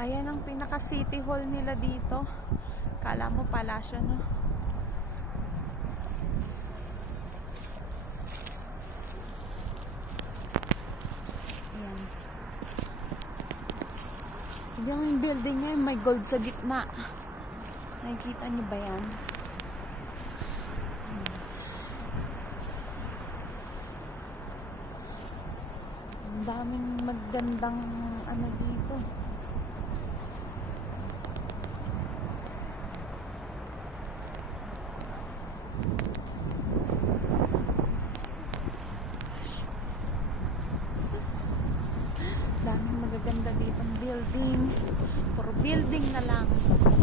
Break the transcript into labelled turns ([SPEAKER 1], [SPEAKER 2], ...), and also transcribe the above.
[SPEAKER 1] Ayan ang pinaka city hall nila dito. Kala mo palasyo, no? Ayan. Yung building niya, may gold sa gitna. Nakikita niyo ba yan? Ang daming magandang ano dito. Daming magaganda dito building. Puro building na lang.